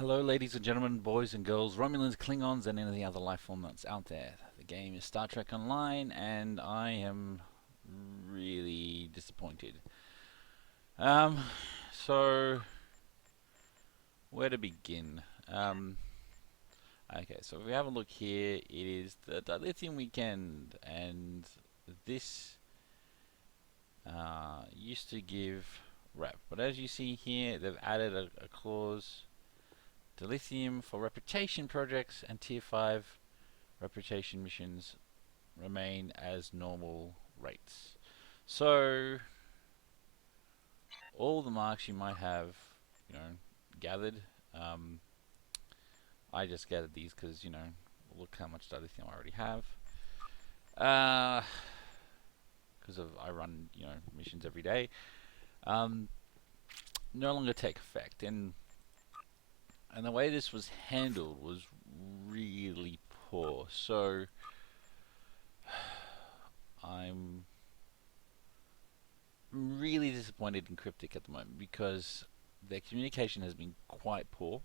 Hello, ladies and gentlemen, boys and girls, Romulans, Klingons, and any other life form that's out there. The game is Star Trek Online, and I am really disappointed. Um, so where to begin? Okay, so if we have a look here, it is the Dilithium weekend, and this used to give rep, but as you see here, they've added a clause: Dilithium for reputation projects and Tier 5 reputation missions remain as normal rates. So all the marks you might have, you know, gathered. I just gathered these because look how much dilithium I already have. Because I run missions every day. Um, no longer take effect, and the way this was handled was really poor. So I'm really disappointed in Cryptic at the moment because their communication has been quite poor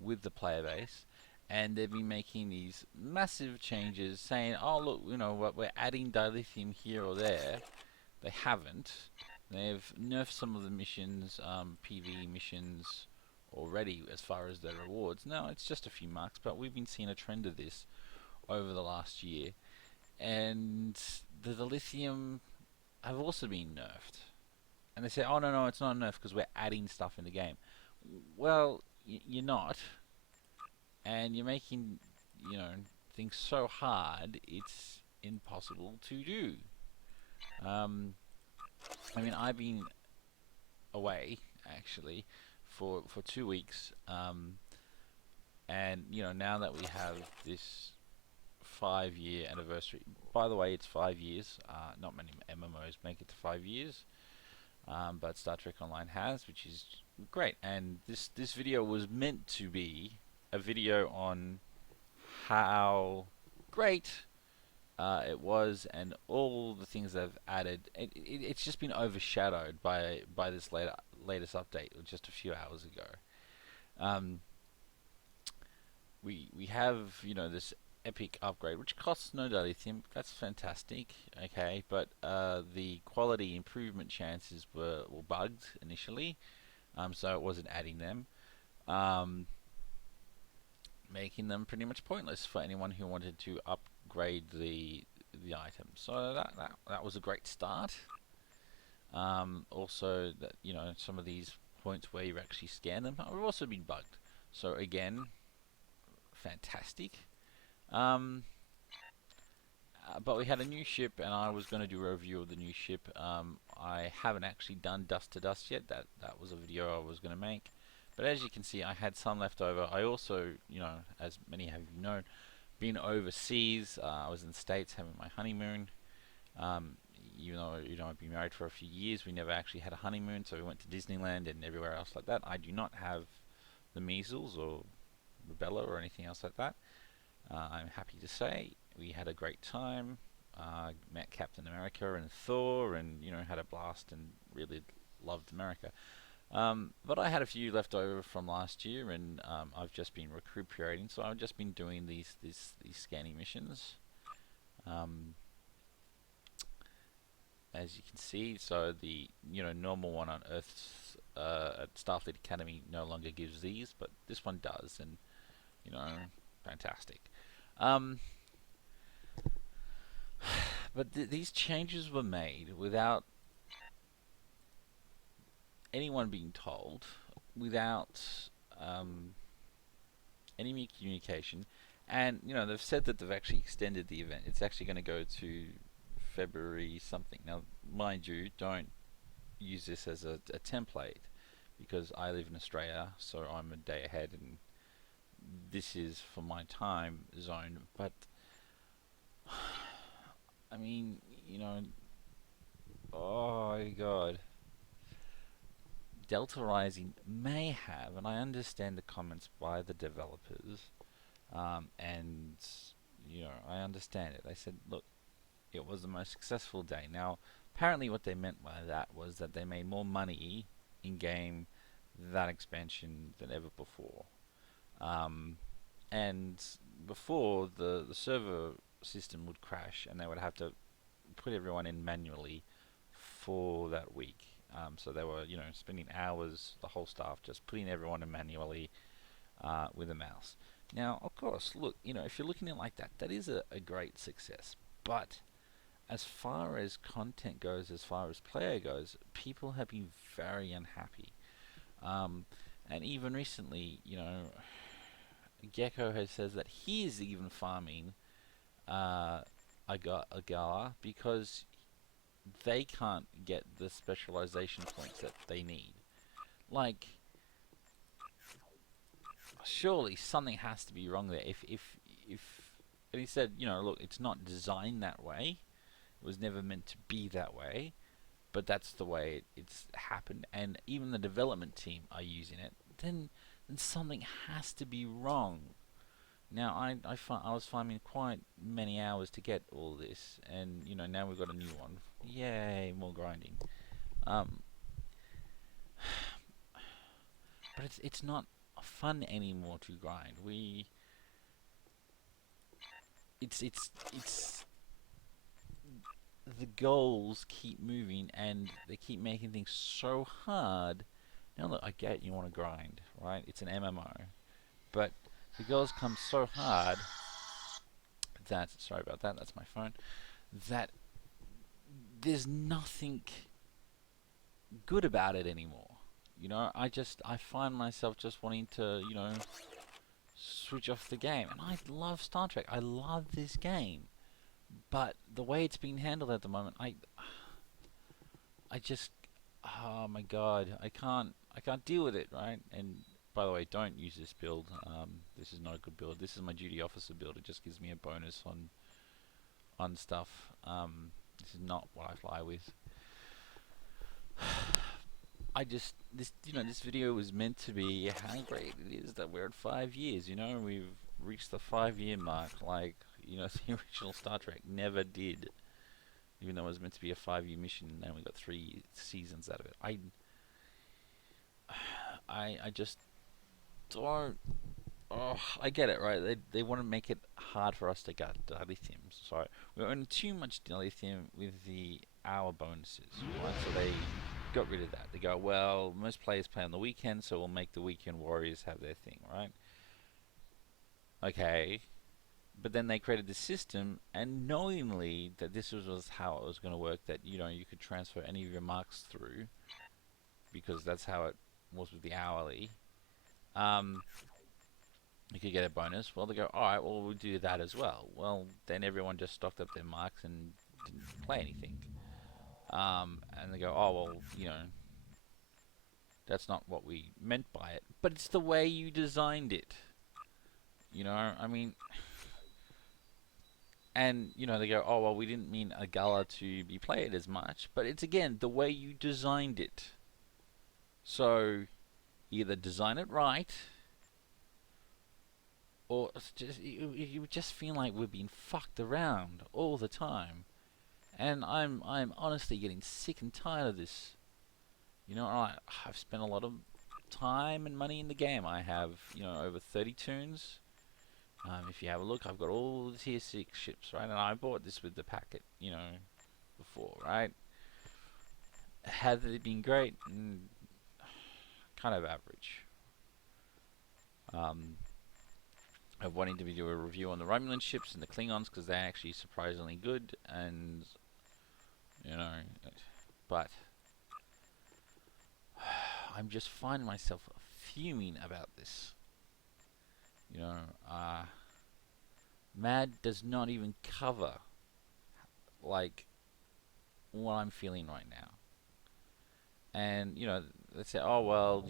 with the player base, and they've been making these massive changes, saying, "Oh, look, what we're adding dilithium here or there." They haven't. They've nerfed some of the missions, PvE missions, already as far as their rewards. No, it's just a few marks, but we've been seeing a trend of this over the last year, and the dilithium have also been nerfed. And they say, "Oh no, no, it's not enough because we're adding stuff in the game." Well, you're not, and you're making things so hard it's impossible to do. Um, I mean, I've been away actually for 2 weeks, and now that we have this 5-year anniversary. By the way, it's 5 years. Not many MMOs make it to 5 years. But Star Trek Online has, which is great. And this video was meant to be a video on how great it was and all the things they've added. It's just been overshadowed by this latest update just a few hours ago. Um, we have this epic upgrade, which costs no dilithium. That's fantastic. Okay, but the quality improvement chances were bugged initially, so it wasn't adding them, um, making them pretty much pointless for anyone who wanted to upgrade the item. So that was a great start. Also, that some of these points where you actually scan them have also been bugged. So again, fantastic. Um, but we had a new ship, and I was going to do a review of the new ship. I haven't actually done Dust to Dust yet. That was a video I was going to make. But as you can see, I had some left over. I also, as many have you known, been overseas. I was in the States having my honeymoon. Even though I've been married for a few years, we never actually had a honeymoon. So we went to Disneyland and everywhere else like that. I do not have the measles or rubella or anything else like that. I'm happy to say we had a great time. Met Captain America and Thor, and had a blast and really loved America. But I had a few left over from last year, and I've just been recuperating. So I've just been doing these scanning missions. As you can see, so the normal one on Earth's at Starfleet Academy no longer gives these, but this one does, and fantastic. Um, but these changes were made without anyone being told, without any communication, and they've said that they've actually extended the event. It's actually going to go to February something. Now, mind you, don't use this as a template because I live in Australia, so I'm a day ahead, and this is for my time zone. But I mean, oh my god. Delta Rising may have, and I understand the comments by the developers, and I understand it. They said, look, it was the most successful day. Now, apparently, what they meant by that was that they made more money in game that expansion than ever before. And before, the server system would crash and they would have to put everyone in manually for that week. So they were, spending hours, the whole staff, just putting everyone in manually with a mouse. Now, of course, look, if you're looking at it like that, that is a great success. But as far as content goes, as far as player goes, people have been very unhappy. Um, and even recently, Gecko has says that he is even farming uh, a Gala because they can't get the specialization points that they need. Like, surely something has to be wrong there. If and he said, look, it's not designed that way. It was never meant to be that way, but that's the way it's happened. And even the development team are using it. Then something has to be wrong. Now I was finding quite many hours to get all this, and now we've got a new one. Yay, more grinding. Um, but it's not fun anymore to grind. It's the goals keep moving and they keep making things so hard. Now look, I get you want to grind, right? It's an MMO, but the goals come so hard that, sorry about that, that's my phone, that there's nothing good about it anymore. I find myself just wanting to, switch off the game. And I love Star Trek. I love this game. But the way it's being handled at the moment, I just, oh my god, I can't deal with it, right? And by the way, don't use this build. This is not a good build. This is my duty officer build. It just gives me a bonus on stuff. This is not what I fly with. This video was meant to be how great it is that we're at 5 years. We've reached the 5 year mark. Like, the original Star Trek never did. Even though it was meant to be a 5 year mission, and we got 3 seasons out of it. I just don't. Oh, I get it, right? They want to make it hard for us to get lithium. So we're earning too much lithium with the hour bonuses, right? So they got rid of that. They go, well, most players play on the weekend, so we'll make the weekend warriors have their thing, right? Okay, but then they created this system, and knowingly that this was how it was going to work, that you could transfer any of your marks through, because that's how it was with the hourly. You could get a bonus. Well, they go, all right, well, we'll do that as well. Well, then everyone just stocked up their marks and didn't play anything. And they go, oh, well, that's not what we meant by it. But it's the way you designed it. I mean, and, they go, oh, well, we didn't mean a gala to be played as much. But it's, again, the way you designed it. So, either design it right, or you just feel like we're being fucked around all the time. And I'm honestly getting sick and tired of this. I've spent a lot of time and money in the game. I have, over 30 tunes. If you have a look, I've got all the tier 6 ships, right? And I bought this with the packet, before, right? Has it been great? Kind of average. I'm wanting to do a review on the Romulan ships and the Klingons because they're actually surprisingly good, and but I'm just finding myself fuming about this. Mad does not even cover like what I'm feeling right now. And they say, oh well,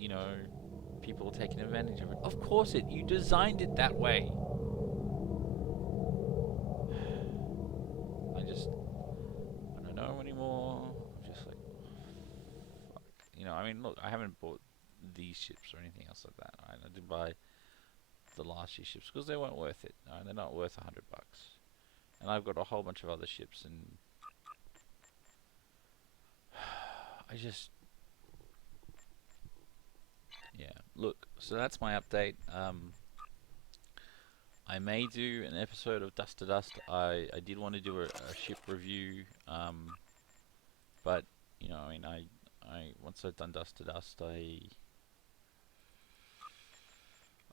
people are taking advantage of it. Of course you designed it that way. I don't know anymore. I'm just like, fuck. I mean, look, I haven't bought these ships or anything else like that. Right? I did buy the last year ships because they weren't worth it. Right? They're not worth $100. And I've got a whole bunch of other ships, and yeah. Look, so that's my update. I may do an episode of Dust to Dust. I did want to do a ship review, but you know, I mean, I once I've done Dust to Dust,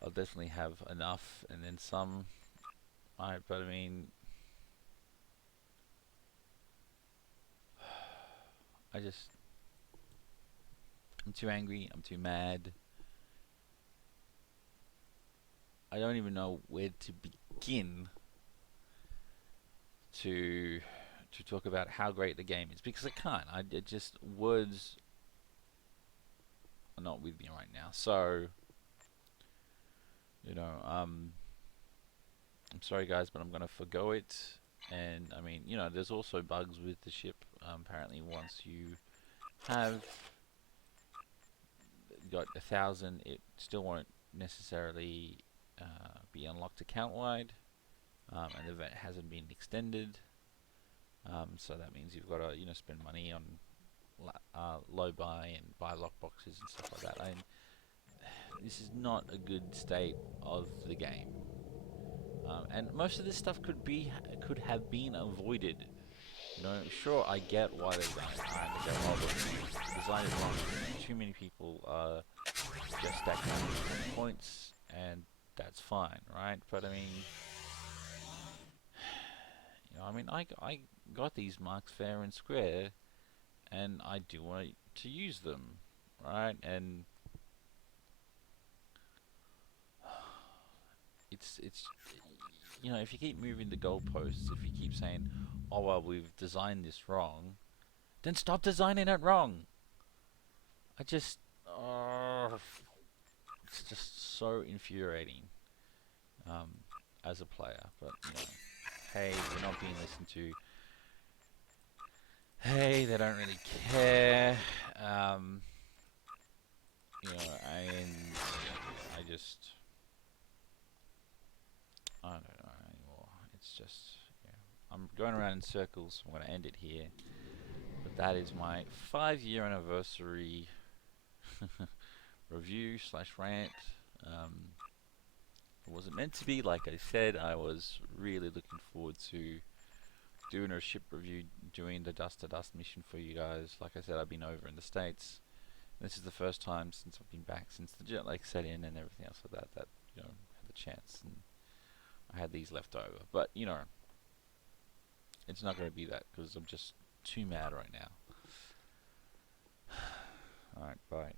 I'll definitely have enough, and then some. But I mean, I just I'm too angry. I'm too mad. I don't even know where to begin to talk about how great the game is because I can't. It just words are not with me right now. So you know, I'm sorry guys, but I'm gonna forgo it. And I mean, you know, there's also bugs with the ship. Apparently, once you have got 1,000, it still won't necessarily be unlocked account wide, and the event hasn't been extended. So that means you've got to, you know, spend money on low buy and buy lock boxes and stuff like that. And this is not a good state of the game. And most of this stuff could have been avoided. You know, sure, I get why they've done it. I understand why they designed it wrong. Too many people are just stacking up points, and that's fine, right? But I mean, you know, I mean, I got these marks fair and square, and I do want to use them, right? And it's you know, if you keep moving the goalposts, if you keep saying, "Oh well, we've designed this wrong," then stop designing it wrong. I just, it's just so infuriating um, as a player. But you know, hey, we're not being listened to. Hey, they don't really care. You know, and I just, I don't know anymore. It's just, yeah, I'm going around in circles. I'm going to end it here. But that is my 5-year anniversary review slash rant. It wasn't meant to be, like I said. I was really looking forward to doing a ship review, doing the Dust to Dust mission for you guys. Like I said, I've been over in the States. This is the first time since I've been back, since the jet lag set in and everything else like that, that, you know, had the chance. And I had these left over. But, you know, it's not going to be that because I'm just too mad right now. Alright, bye.